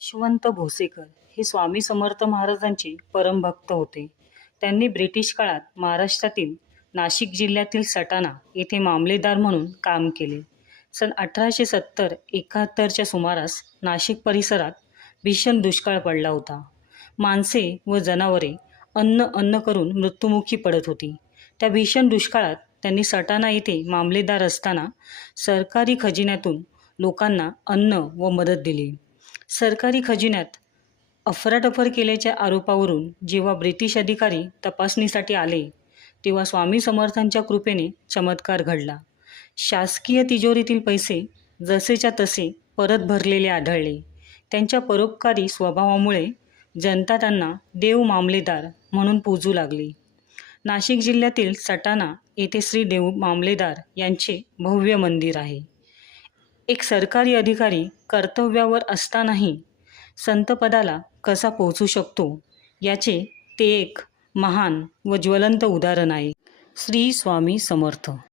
यशवंत भोसेकर हे स्वामी समर्थ महाराजांचे परमभक्त होते. त्यांनी ब्रिटिश काळात महाराष्ट्रातील नाशिक जिल्ह्यातील सटाणा येथे मामलेदार म्हणून काम केले. सन 1870-71च्या सुमारास नाशिक परिसरात भीषण दुष्काळ पडला होता. माणसे व जनावरे अन्न अन्न करून मृत्युमुखी पडत होती. त्या भीषण दुष्काळात त्यांनी सटाणा येथे मामलेदार असताना सरकारी खजिन्यातून लोकांना अन्न व मदत दिली. सरकारी खजिन्यात अफरातफर केल्याच्या आरोपावरून जेव्हा ब्रिटिश अधिकारी तपासणीसाठी आले तेव्हा स्वामी समर्थांच्या कृपेने चमत्कार घडला. शासकीय तिजोरीतील पैसे जसेच्या तसे परत भरलेले आढळले. त्यांच्या परोपकारी स्वभावामुळे जनता त्यांना देव मामलेदार म्हणून पूजू लागली. नाशिक जिल्ह्यातील सटाणा येथे श्री देव मामलेदार यांचे भव्य मंदिर आहे. एक सरकारी अधिकारी कर्तव्यावर असतानाही संतपदाला कसा पोहोचू शकतो याचे ते एक महान व ज्वलंत उदाहरण आहे. श्री स्वामी समर्थ.